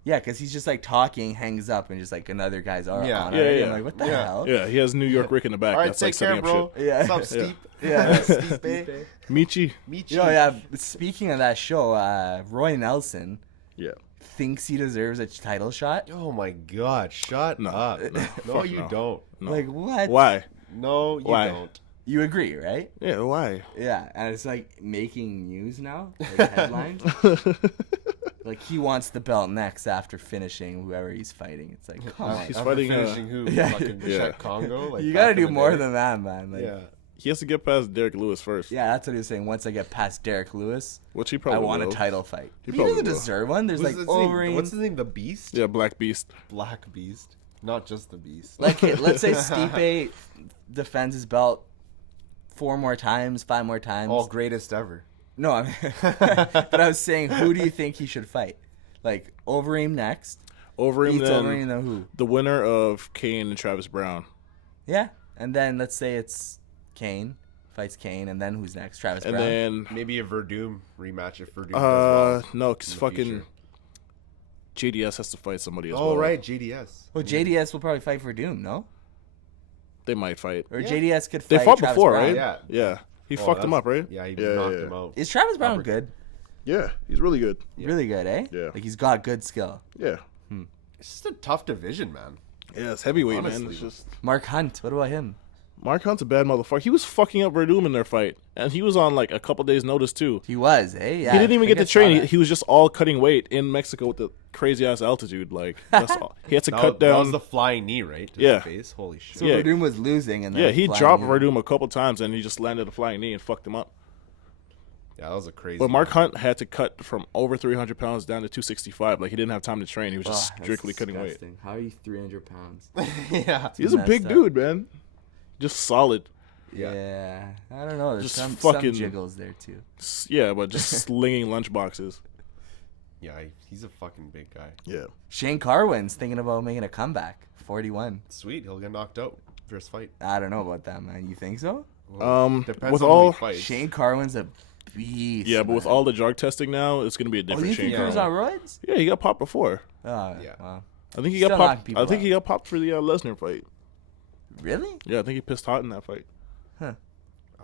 Yeah, because he's just like talking, hangs up, and just like another guy's on. Yeah. on Yeah, already. yeah. I'm like, what the Yeah. hell? Yeah, he has New York Rick in the back. All right, that's take like setting care, up bro. shit. Yeah. What's up, Steve? Yeah. Stipe. Michi. Meet Yo, yeah. Speaking of that show, Roy Nelson Yeah. thinks he deserves a title shot. Oh my God! Shut No. up. No. No, Fuck you no. don't. No. Like what? Why? No, you Why? don't. You agree, right? Yeah, why? Yeah, and it's like making news now, like headlines. Like he wants the belt next after finishing whoever he's fighting. It's like, come on. He's After fighting, finishing who? Yeah. Fucking Yeah. Czech Congo? Like You back gotta in do the more day? than that, man. Like, Yeah. He has to get past Derek Lewis first. Yeah, that's what he was saying. Once I get past Derek Lewis, Which he I probably want will. a title fight. He He probably doesn't will. deserve one. There's like Overeem. What's his name? The Beast? Yeah, Black Beast. Black Beast. Not just the Beast. Like, let's say Stipe defends his belt 4 more times, 5 more times. All greatest ever. No, I mean, but I was saying, who do you think he should fight? Like, Overeem next. Overeem, Beats then Overeem, then who? the winner of Kane and Travis Brown. Yeah. And then let's say it's Kane. Fights Kane. And then who's next? Travis And Brown. then, Maybe a Verdum rematch if Verdum does well. no, because in the fucking future. JDS has to fight somebody as Oh, well. right, GDS. Well, JDS will probably fight for Doom, no? They might fight. Or Yeah. JDS could They fight fought Travis before, Brown. right? Yeah. Yeah. He Oh, fucked him that's- up, right? Yeah, he Yeah, knocked yeah. him out. Is Travis Brown Uppercut. good? Yeah, he's really good. Really good, eh? Yeah. Like, he's got good skill. Yeah. It's just a tough division, man. Yeah, it's heavyweight, man. Honestly. It's just Mark Hunt, what about him? Mark Hunt's a bad motherfucker. He was fucking up Verdum in their fight, and he was on like a couple days' notice too. He was, eh? Yeah. He didn't even I get to think I saw train. He, that. he was just all cutting weight in Mexico with the crazy ass altitude. Like that's all. He had to cut That was down. the flying knee, right? To Yeah. his face. Holy shit. So Yeah. Verdum was losing, and then Yeah, he flying dropped in. Verdum a couple times, and he just landed a flying knee and fucked him up. Yeah, that was a crazy. But Mark Hunt had to cut from over 300 pounds down to 265. Like he didn't have time to train. He was just Oh, that's strictly cutting weight. disgusting. How are you 300 pounds? yeah. He's a messed big up. dude, man. Just solid. Yeah. I don't know. There's Just some fucking- jiggles there too. Yeah, but just slinging lunch boxes. Yeah, he's a fucking big guy. Yeah. Shane Carwin's thinking about making a comeback. 41. Sweet, he'll get knocked out first fight. I don't know about that, man. You think so? Depends with on who all he fights. Shane Carwin's a beast. Yeah, but with man. all the drug testing now, it's gonna be a Oh, different you Shane think he was on Carwin. roids? Yeah, he got popped before. Oh, Yeah. wow. I think he Still got knocking popped. people I think out. he got popped for the Lesnar fight. Really? Yeah, I think he pissed hot in that fight.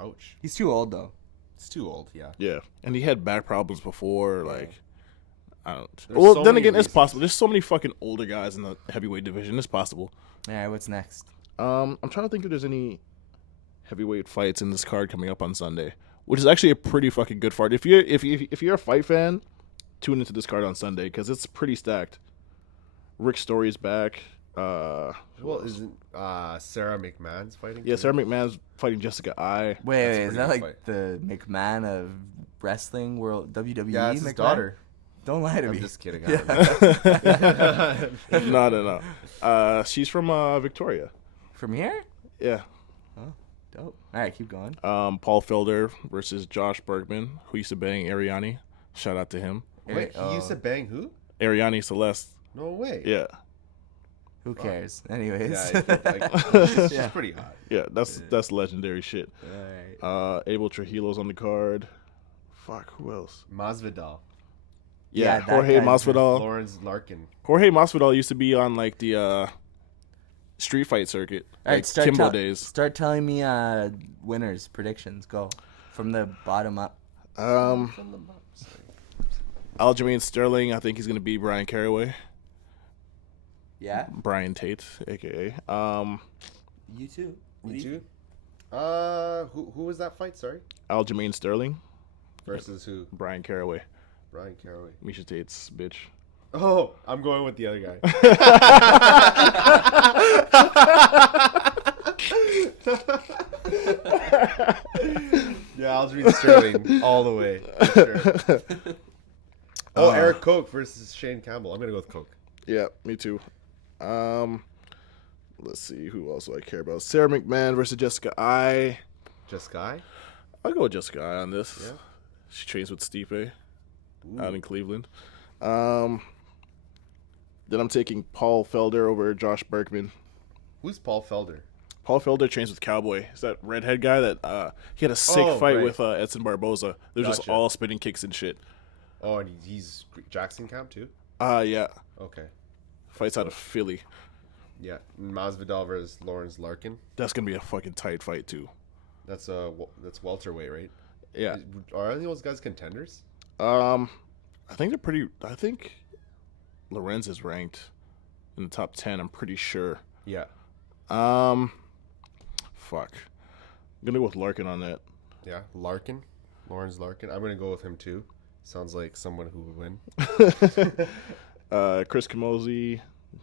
Ouch. He's too old though. It's too old. Yeah. Yeah, and he had back problems before. Like, I don't. There's Well, so then many again, it's reasons. possible. There's so many fucking older guys in the heavyweight division. It's possible. All right, what's next? I'm trying to think if there's any heavyweight fights in this card coming up on Sunday, which is actually a pretty fucking good fight. If you're a fight fan, tune into this card on Sunday because it's pretty stacked. Rick Story's back. Well, isn't Sarah McMahon's fighting? Yeah, too? Sarah McMahon's fighting Jessica Ai. Wait, That's a is pretty that good like fight. the McMahon of wrestling world WWE? Yeah, it's his McMahon? daughter. Don't lie to I'm me. just kidding. I don't know. No. She's from Victoria. From here? Yeah. Dope. All right, keep going. Paul Felder versus Josh Bergman, who used to bang Ariane. Shout out to him. Wait, he used to bang who? Ariane Celeste. No way. Yeah. Who cares? Anyways. Yeah, she's Yeah. pretty hot. Yeah, that's legendary shit. All right. Abel Trujillo's on the card. Fuck, who else? Masvidal. Yeah, that Jorge guy's Masvidal. Lawrence Larkin. Jorge Masvidal used to be on like the street fight circuit, All right, like start Kimbo tell- days. Start telling me winners, predictions. Go from the bottom up. Aljamain Sterling, I think he's gonna beat Brian Caraway. Yeah, Brian Tate, aka. you too. Me too. Who was that fight? Sorry. Aljamain Sterling, Versus who? Brian Caraway, Brian Caraway. Misha Tate's bitch. Oh, I'm going with the other guy. Yeah, Aljamain Sterling all the way. For sure. Oh, Eric Koch versus Shane Campbell. I'm gonna go with Koch. Yeah, me too. Let's see who else do I care about. Sarah McMahon versus Jessica Ai. Just guy. I'll go with Jessica Ai on this. Yeah. She trains with Stipe out in Cleveland. Then I'm taking Paul Felder over Josh Bergman. Who's Paul Felder? Paul Felder trains with Cowboy. Is that redhead guy that he had a sick Oh, fight right. with Edson Barboza? They're just Gotcha. all spinning kicks and shit. Oh, and he's Jackson Camp too. Yeah. Okay. Fights out of Philly. Yeah, Masvidal versus Lawrence Larkin. That's gonna be a fucking tight fight too. That's welterweight, right? Yeah. Are any of those guys contenders? I think they're pretty. I think Lorenz is ranked in the top 10. I'm pretty sure. Yeah. Fuck. I'm gonna go with Larkin on that. Yeah. Larkin. Lawrence Larkin. I'm gonna go with him too. Sounds like someone who would win. Chris Camozzi,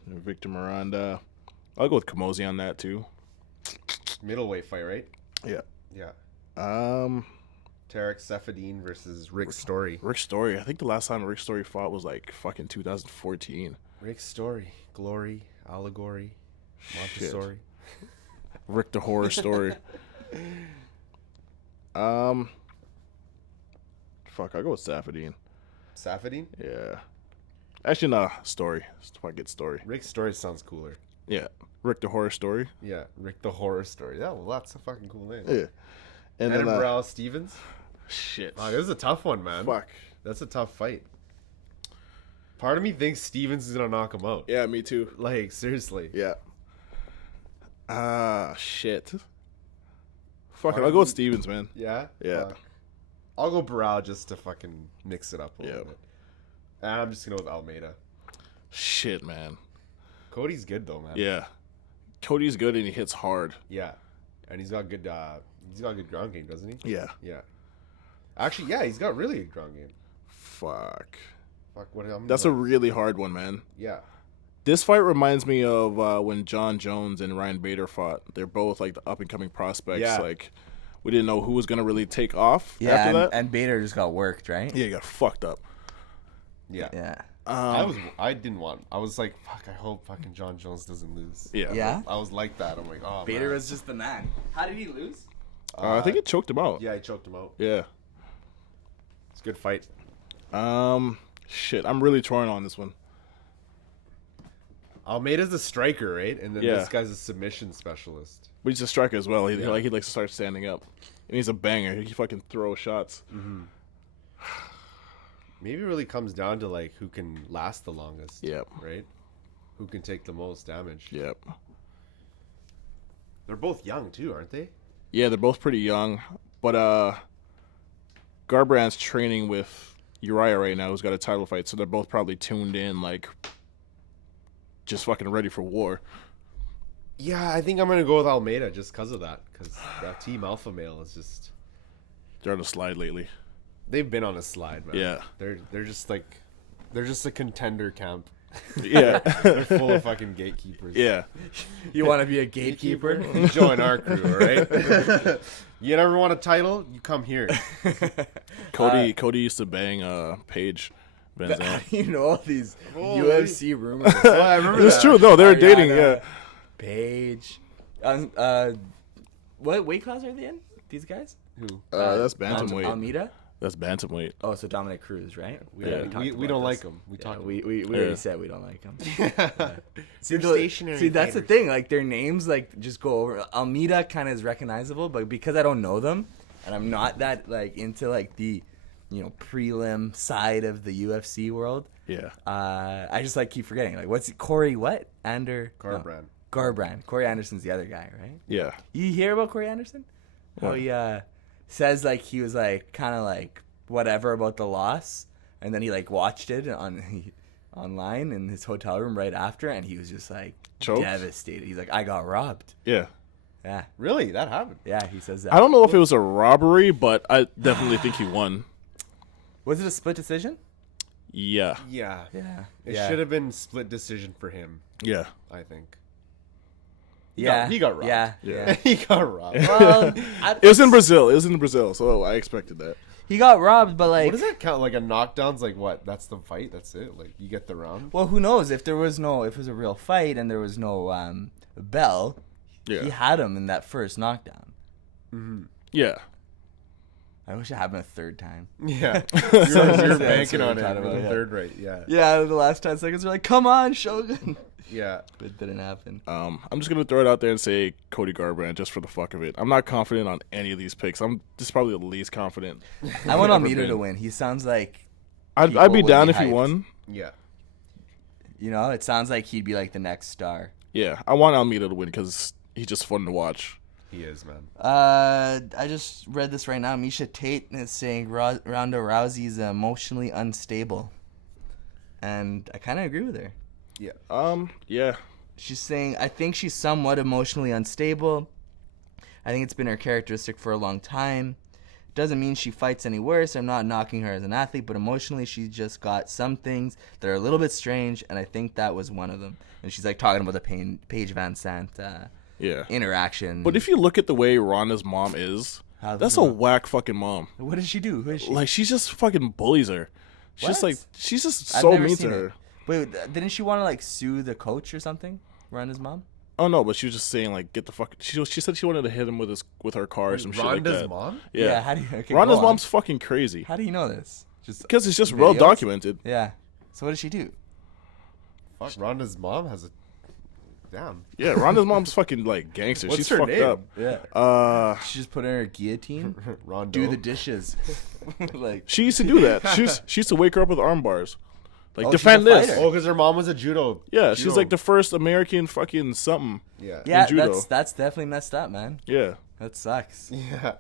Victor Miranda. I'll go with Camozzi on that too. Middleweight fight, right? Yeah. Yeah. Tarek Seferdine versus Rick Story. Rick Story. I think the last time Rick Story fought was like fucking 2014. Rick Story. Glory. Allegory. Montessori. Rick the Horror Story. Fuck, I'll go with Safadine. Safadine? Yeah. Actually, nah. Story. Fuck it, Story. Rick Story sounds cooler. Yeah. Rick the Horror Story. Yeah, Rick the Horror Story. Yeah, well, that's a fucking cool name. Yeah. And Adam then, Brow Stevens. shit. Fuck, this is a tough one, man. Fuck. That's a tough fight. Part of me thinks Stevens is gonna knock him out. Yeah, me too. Like, seriously. Yeah. Shit. Fuck it, I'll go with Stevens, man. Yeah? Yeah. Fuck. I'll go Barao just to fucking mix it up a little Yeah. bit. And I'm just gonna go with Almeida. Shit, man. Cody's good though, man. Yeah. Cody's good and he hits hard. Yeah. And he's got good ground game, doesn't he? Yeah. Yeah. Actually, yeah, he's got really good ground game. Fuck. Fuck, what I'm That's a really hard one, man. Yeah. This fight reminds me of when John Jones and Ryan Bader fought. They're both like the up and coming prospects. Yeah. Like we didn't know who was gonna really take off Yeah, after that. and Bader just got worked, right? Yeah, he got fucked up. Yeah. Yeah. I was like, fuck, I hope fucking John Jones doesn't lose. Yeah. Yeah? I was like that. I'm like, oh, Bader man. was just the man. How did he lose? I think it choked him out. Yeah, he choked him out. Yeah. It's a good fight. Shit, I'm really torn on this one. Almeida's a striker, right? And then Yeah. this guy's a submission specialist. But he's a striker as well. He Yeah. he likes to start standing up, and he's a banger. He fucking throws shots. Maybe it really comes down to like who can last the longest. Yep. Right? Who can take the most damage. Yep. They're both young too, aren't they? Yeah, they're both pretty young, but Garbrandt's training with Uriah right now, who's got a title fight, so they're both probably tuned in, like, just fucking ready for war. Yeah, I think I'm gonna go with Almeida just because of that. Because that Team Alpha Male is just They're on a slide lately. they've been on a slide, man. Yeah. They're just a contender camp. Yeah. They're full of fucking gatekeepers. Yeah. You want to be a gatekeeper? You join our crew, all right? You never want a title? You come here. Cody used to bang Paige How Benzan. do you know all these Holy. UFC rumors? Oh, I remember It's that. true. No, they were dating. Ariana, Yeah. Paige. What weight class are they in? These guys? Who? That's bantamweight. Almeida? That's bantamweight. Oh, so Dominic Cruz, right? We, Yeah, we, talked we about don't this. like him. We Yeah, talk. we Yeah. already said we don't like him. See, stationary see, that's the fighters. thing. Like their names, like just go over. Almeida kind of is recognizable, but because I don't know them, and I'm not that like into like the, prelim side of the UFC world. Yeah. I just like keep forgetting. Like, what's Corey? What Garbrandt. No, Garbrandt. Corey Anderson's the other guy, right? Yeah. You hear about Corey Anderson? How What? he says like he was like kind of like whatever about the loss, and then he like watched it online in his hotel room right after, and he was just like Choked? devastated. He's like, I got robbed. Yeah. Yeah, Really? That happened? yeah. He says that. I don't know if it was a robbery, but I definitely think he won. Was it a split decision? Yeah. Yeah. Yeah. It yeah. should have been split decision for him, Yeah. I think. Yeah. he got robbed. Yeah. Yeah. Yeah. He got robbed. Well, It was in Brazil. So I expected that. he got robbed, but like, What does that count? Like a knockdown's like what? That's the fight? That's it? Like you get the round? well, who knows if it was a real fight and there was no bell. Yeah. He had him in that first knockdown. Yeah. I wish it happened a third time. Yeah. That's You're what banking we're on it. talking For about, the yeah. third right. Yeah. Yeah, the last 10 seconds are like, come on, Shogun. Yeah. But it didn't happen. I'm just gonna throw it out there and say Cody Garbrandt just for the fuck of it. I'm not confident on any of these picks. I'm just probably the least confident. I want I've ever Almeida to been. win. He sounds like, I'd People be would down be if he hyped. won. Yeah. it sounds like he'd be like the next star. Yeah, I want Almeida to win because he's just fun to watch. He is, man. I just read this right now. Misha Tate is saying Ronda Rousey's emotionally unstable. And I kind of agree with her. Yeah. Yeah. She's saying, I think she's somewhat emotionally unstable. I think it's been her characteristic for a long time. Doesn't mean she fights any worse. I'm not knocking her as an athlete, but emotionally she's just got some things that are a little bit strange, and I think that was one of them. And she's like talking about the Paige Van Sant interaction. But if you look at the way Ronda's mom is, that's a whack fucking mom. What does she do? Who is she? Like, she just fucking bullies her. She's What? she's just I've so never mean seen to it. her. Wait, didn't she want to like sue the coach or something? Ronda's mom? Oh no, but she was just saying like, get the fuck. She said she wanted to hit him with her car or some shit like Ronda's that. mom? Yeah. How do you? Okay, Ronda's go on. mom's fucking crazy. How do you know this? Just Because it's just well videos? documented. Yeah. So what does she do? Fuck, Ronda's mom has a. Damn. Yeah, Ronda's mom's fucking like gangster. What's She's her fucked name? up. Yeah. She just put in her guillotine. Rondo. Do the dishes. Like She used to do that. She used to wake her up with arm bars. Like, Oh, defend she's a this. fighter. Oh, because her mom was a judo. Yeah, she's judo- like the first American fucking something. Yeah. yeah, judo. that's definitely messed up, man. Yeah. That sucks. Yeah.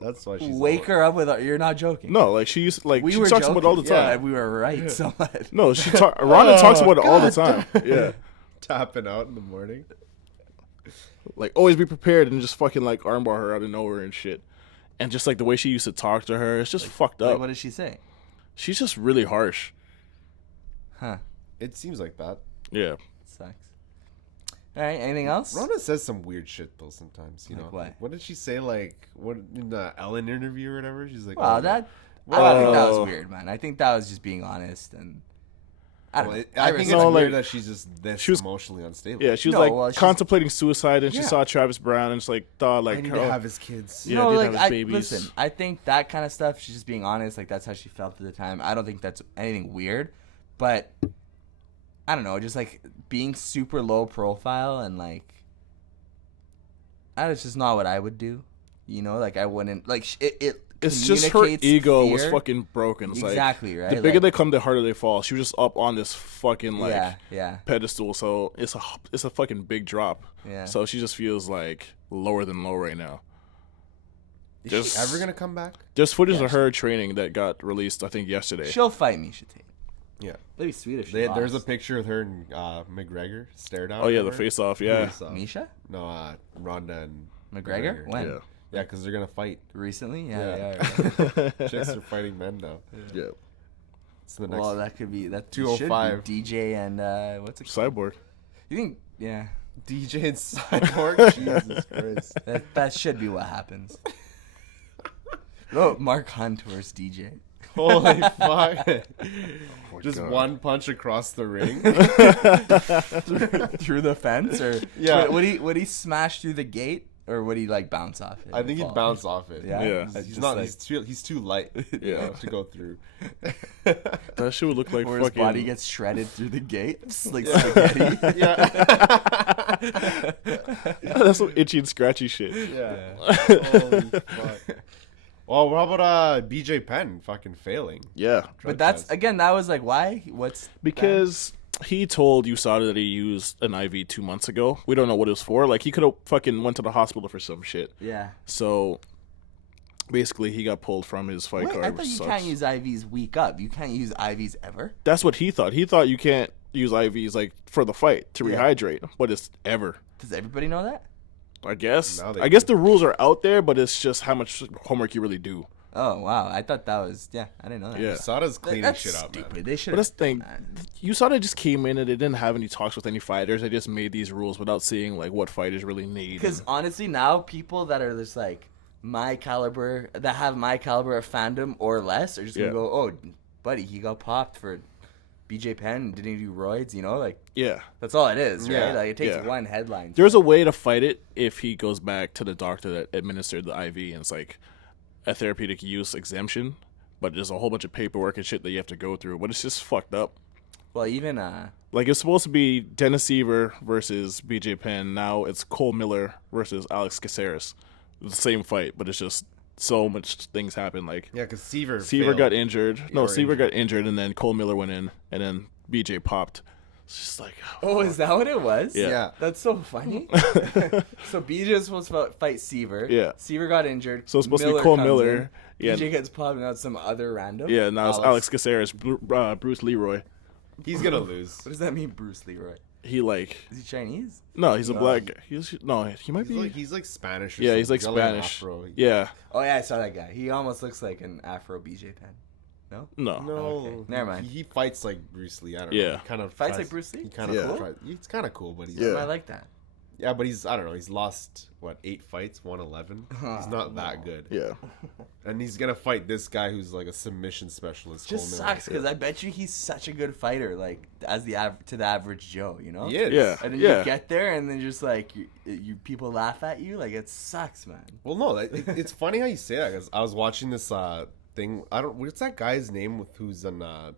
That's why she's. Wake her up with. You're not joking. No, like she used she were talks about it all the joking. Yeah, time. we were right. So much. No, Ronda talks about it all the time. Yeah. tapping out in the morning. Like, always be prepared and just fucking like armbar her out of nowhere and shit. And just like the way she used to talk to her, it's just fucked up. Like, what did she say? She's just really harsh. Huh. It seems like that. Yeah. Sucks. All right. Anything else? Ronda says some weird shit though sometimes. You Like know. what? What did she say? Like what in the Ellen interview or whatever? She's like, Well, oh, that. I don't think that was Oh. weird, man. I think that was just being honest and. I don't Well, know. I think it's No, weird like, that she's just this she was- emotionally unstable. Yeah, she was No, like well, she's- contemplating suicide and she Yeah. saw Travis Brown and it's like, thought like, I need oh, to have his kids. Yeah, no, did like have his I babies. listen. I think that kind of stuff. She's just being honest. Like that's how she felt at the time. I don't think that's anything weird, but I don't know. Just like being super low profile and like that's just not what I would do. You know, like I wouldn't like it. it's just her communicates ego was fear. fucking broken. It's Exactly, like, right? the bigger Like- they come, the harder they fall. She was just up on this fucking like yeah. pedestal, so it's a fucking big drop. Yeah. So she just feels like lower than low right now. Is Just she ever gonna come back? There's footage Yeah, of her training that got released, I think, yesterday. She'll fight me, Shatate. Yeah. That'd be sweet if she There's a lost. picture of her and McGregor stare down. Oh yeah, the remember? face off. Yeah, Face off. Misha? No, Ronda and McGregor? When? yeah, Yeah, because they're gonna fight. Recently? Yeah, Yeah. yeah. Chicks are fighting men now. yeah. It's the next. Well, that could be that. 205. Should be DJ and what's it? Cyborg. You think? Yeah, DJ and Cyborg. Jesus Christ. that should be what happens. Oh, Mark Hunt versus DJ. Holy fuck. Just God. one punch across the ring. Through the fence, or Yeah. would he smash through the gate, or would he like bounce off it? I think he'd Fall? bounce off it. Yeah, Yeah. That's He's just not. like- He's too light. Yeah. To go through. That shit would look like or his fucking. body gets shredded through the gate, it's like spaghetti. Yeah. That's some itchy and scratchy shit. Yeah. Holy fuck. Well, how about BJ Penn fucking failing? Yeah, But that's again, that was like why? What's because he told USADA that he used an IV 2 months ago. We don't know what it was for. Like, he could have fucking went to the hospital for some shit. yeah. So basically, he got pulled from his fight Wait, card. I which thought you sucks. can't use IVs week up. You can't use IVs ever. That's what he thought. He thought you can't use IVs like for the fight to Yeah. rehydrate, but it's ever. Does everybody know that? I guess. Now they I guess do. the rules are out there, but it's just how much homework you really do. Oh wow, I thought that was I didn't know that. Yeah. Sada's cleaning That's shit up, stupid. man. They should. But that's the thing. USADA just came in and they didn't have any talks with any fighters. They just made these rules without seeing like what fighters really need. Because honestly, now people that are just like my caliber, that have my caliber of fandom or less, are just gonna Yeah. go, "Oh, buddy, he got popped for BJ Penn. Didn't he do roids?" You know, like Yeah. that's all it is, right? Yeah. Like it takes Yeah. one headline. There's a way to fight it if he goes back to the doctor that administered the IV and it's like a therapeutic use exemption, but there's a whole bunch of paperwork and shit that you have to go through. But it's just fucked up. Well, even Like, it's supposed to be Dennis Seaver versus BJ Penn. Now it's Cole Miller versus Alex Caceres. It's the same fight, but it's just so much things happen. Like, Yeah, because Seaver Seaver failed. got injured. No, Or Seaver injured. got injured, and then Cole Miller went in, and then BJ popped. It's just like, oh, is that what it was? Yeah. Yeah. That's so funny. So BJ was supposed to fight Seaver. Yeah. Seaver got injured. So it's supposed to be Cole comes Miller. in, Yeah. BJ gets popped and out some other random. yeah, now it's Alex Caceres, Bruce Leroy. He's gonna lose. What does that mean, Bruce Leroy? He like, Is he Chinese? no, he's a black guy. He might be. He's like Spanish. Or Yeah, he's like something. Got, Spanish. afro. Yeah, Oh yeah, I saw that guy. He almost looks like an Afro BJ Penn. No. No. No, Okay, never mind. He fights like Bruce Lee. I don't know. Yeah. He kind of Fights like Bruce Lee? He kind of Yeah. It's kind of cool, but he's Yeah. I like that. yeah, but he's I don't know. He's lost what 8 fights, won 11. He's not that good. Yeah. And he's gonna fight this guy who's like a submission specialist. Just Cole sucks because I bet you he's such a good fighter, like as to the average Joe, you know? He is. Yeah. And then Yeah. you get there, and then just like you people laugh at you, like it sucks, man. Well, no, it's funny how you say that because I was watching this thing. What's that guy's name with who's on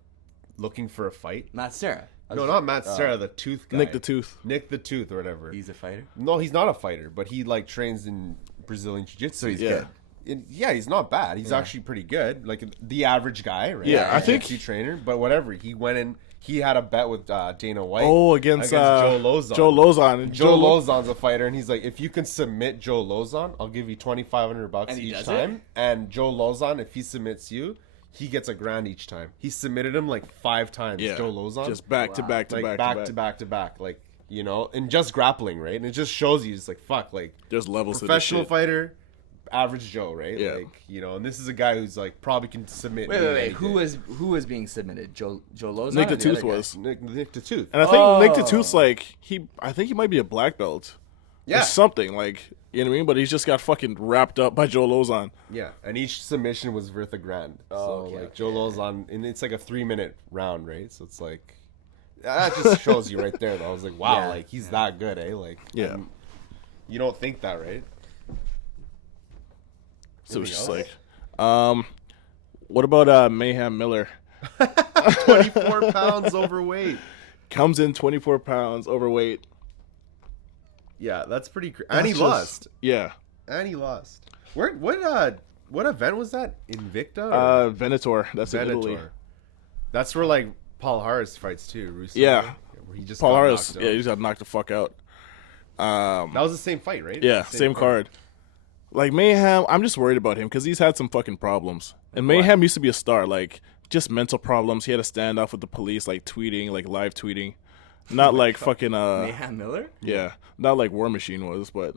looking for a fight? Matt Serra. No, not Matt Serra, the Tooth guy. Nick the Tooth. Nick the Tooth or whatever. He's a fighter. No, he's not a fighter, but he like trains in Brazilian Jiu-Jitsu. So he's Yeah. good. Yeah, he's not bad. He's actually pretty good. Like the average guy, right? Yeah, I think- Jiu-Jitsu trainer, but whatever. He went in. He had a bet with Dana White. Oh, against Joe Lozon. Joe Lozon. And Joe Lozon's a fighter, and he's like, if you can submit Joe Lozon, I'll give you $2,500 And he each does time. it? And Joe Lozon, if he submits you, he gets $1,000 each time. He submitted him like 5 times. Yeah. Joe Lozon, Just back to back to like back back to back, like you know, and just grappling, right? And it just shows you, it's like fuck, like Just levels to this professional shit. fighter, average Joe, right? Yeah. Like you know, and this is a guy who's like probably can submit. Wait, me wait, any wait. day. Who was being submitted? Joe Lozon. Nick or the Tooth other guy? was. Nick the Tooth. And I think Nick the Oh. Tooth's like I think he might be a black belt. Yeah. Or something like, you know what I mean? But he's just got fucking wrapped up by Joe Lozon. Yeah, and each submission was worth $1,000. So okay, like Joe Lozon, and it's like a 3-minute round, right? So it's like that just shows you right there. Though I was like, wow, Yeah, like he's that good, eh? Like, Yeah. and you don't think that, right? So it's just Anything like, what about Mayhem Miller? 24 pounds overweight. Comes in 24 pounds overweight. Yeah, that's pretty. And he That's just- lost. Yeah. And he lost. What event was that? Invicta? Or Venator. That's in Italy. Venator? That's where like Paul Harris fights too. Russo, Yeah. right? Where he just Paul got Harris. knocked out. Yeah, he just got knocked the fuck out. That was the same fight, right? Yeah, same card. Like Mayhem, I'm just worried about him because he's had some fucking problems. And Mayhem used to be a star, like just mental problems. He had a standoff with the police, like tweeting, like live tweeting, not like fucking Mayhem Miller. yeah, not like War Machine was, but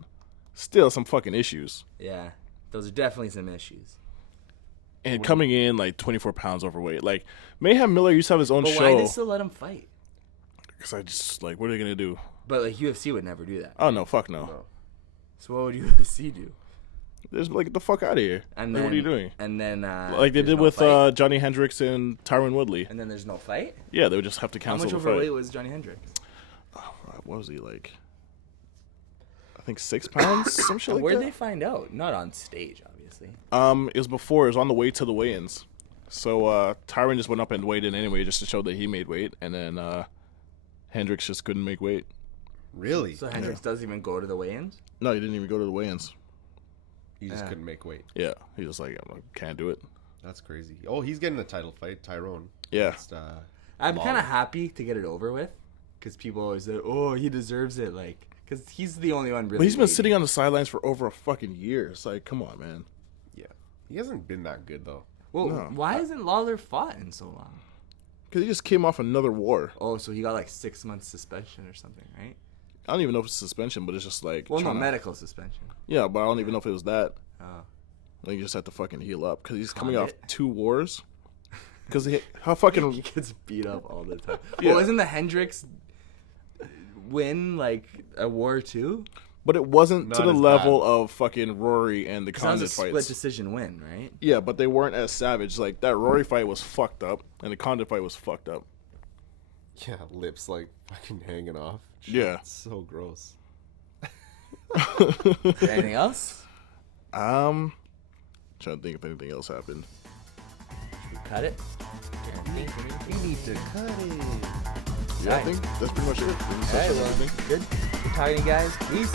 still some fucking issues. Yeah, those are definitely some issues. And coming in like 24 pounds overweight, like Mayhem Miller used to have his own But why show. they still let him fight? Because I just like, what are they gonna do? But like UFC would never do that. Oh no, fuck no. So what would UFC do? Just like get the fuck out of here. And Like, then what are you doing? And then Like they there's did no with fight? Johnny Hendricks and Tyron Woodley. And then there's no fight. Yeah, they would just have to How cancel much the overweight fight. was Johnny Hendricks? What was he like? I think 6 pounds, some shit like Where'd that. they find out? Not on stage, obviously. It was before. It was on the way to the weigh-ins. So Tyron just went up and weighed in anyway, just to show that he made weight, and then Hendricks just couldn't make weight. Really? So Hendricks doesn't even go to the weigh-ins. No, he didn't even go to the weigh-ins. He just Yeah. couldn't make weight. Yeah, he was like, can't do it. That's crazy. Oh, he's getting a title fight, Tyrone. Yeah. Against, I'm Lawler. kind of happy to get it over with, because people always say, "Oh, he deserves it," like, because he's the only one really. But he's been waiting. sitting on the sidelines for over a fucking year. It's like, come on, man. Yeah. He hasn't been that good though. Well, No. why hasn't Lawler fought in so long? Because he just came off another war. Oh, so he got like 6 months suspension or something, right? I don't even know if it's suspension, but it's just like... Well, no, tryna- medical suspension. Yeah, but I don't even know if it was that. Oh. Like, you just have to fucking heal up. Because he's coming Condit. off 2 wars. Because how fucking... He gets beat up all the time. Yeah. Well, isn't the Hendricks win like a war too? But it wasn't to Not the as level of fucking Rory and the It sounds a Condit split fights. decision win, right? Yeah, but they weren't as savage. Like, that Rory fight was fucked up, and the Condit fight was fucked up. Yeah, lips like fucking hanging off. Yeah. It's so gross. Anything else? Trying to think if anything else happened. We cut it. We need to cut it. Yeah, I think that's pretty much it. All right, well, good. Good talking to you guys. Peace.